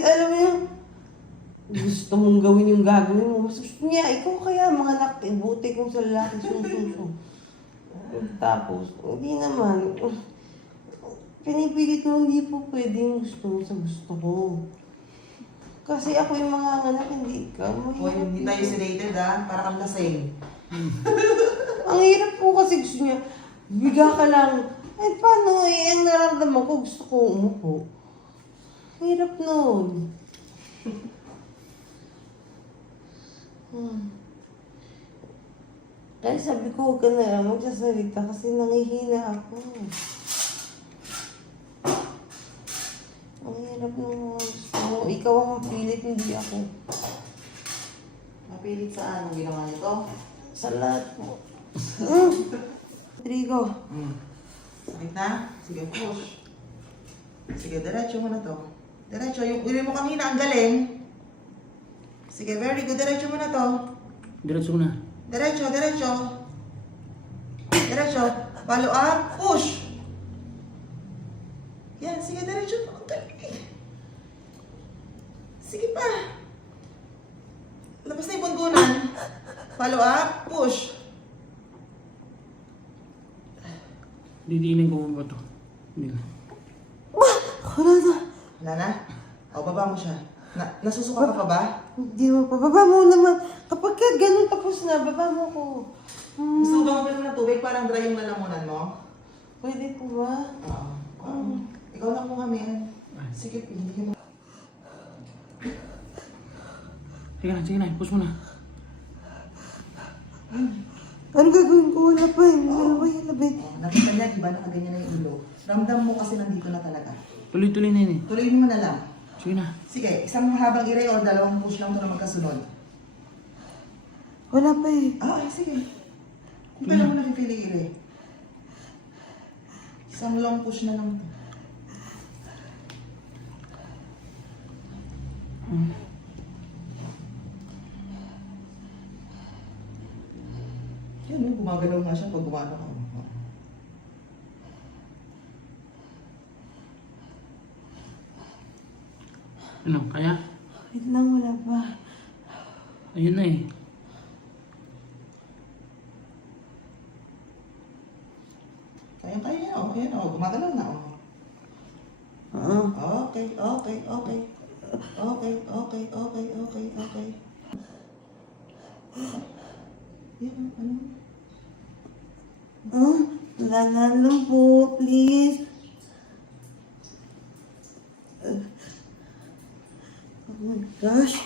alam mo yung gusto mong gawin yung gagawin mo. Mas gusto niya, ikaw kaya mga anak, buti kong sa lalaki, sususo. Tapos, hindi naman. Pinipilit mo, hindi po pwede yung gusto mo sa gusto ko. Kasi ako yung mga anak, hindi ka. Hoy, hindi tayo isolated ha, para kang lasing. Ang hirap po kasi gusto niya, biga ka lang. Eh, paano eh, ang nararamdaman ko, gusto ko umupo. Hirap nun. Kaya sabi ko, huwag ka na lang magsasalita kasi nangihina ako. Ang hirap nung gusto mo. Ikaw ang mapilit, hindi ako. Mapilit saan ang ginawa nito? Sa lahat mo. Trigo. Sakit na? Sige, push. Sige, diretso mo na to. Diretso, yung uli mo kanina, ang galing. Sige, very good. Diretso mo na to. Diretso na. Diretso, diretso. Diretso. Follow up. Push. Yan, sige, diretso. Ang galing. Sige pa. Labas na yung bundunan. Follow up. Push. Didiinin ko ba ito? Hindi na. Wala na. Wala na? O, baba mo siya. Nasusuka ka pa ba? Hindi mo pa. Baba mo naman. Kapag ka ganun tapos na, baba mo ko. Gusto mo ba mabilang ng tubig? Parang dry yung lalamunan mo? Pwede po ba? Oo. Ikaw lang po kami. Sige, hindi mo. Sige na. Push mo na. Ano gagawin ko? Wala pa eh. Wala. Nakita niya, di ba, nakaganyan na yung ulo. Ramdam mo kasi nandito na talaga. Tuloy-tuloy na yun eh. Tuloy mo na lang. Sige na. Sige, isang mahabang ire o dalawang push lang ito na magkasunod. Wala pa eh. Ay, sige. Kung kailan mo nakipili ire. Isang long push na lang ito. Yan, gumagalaw nga siya pag gumano ka. Ano, kaya? Wait lang, wala pa. Ayun na eh. Kaya niya, oh. Ayan, oh. Gumagalaw na, oh. Okay. Yan, ano? Wala na lang po, please. Oh my gosh.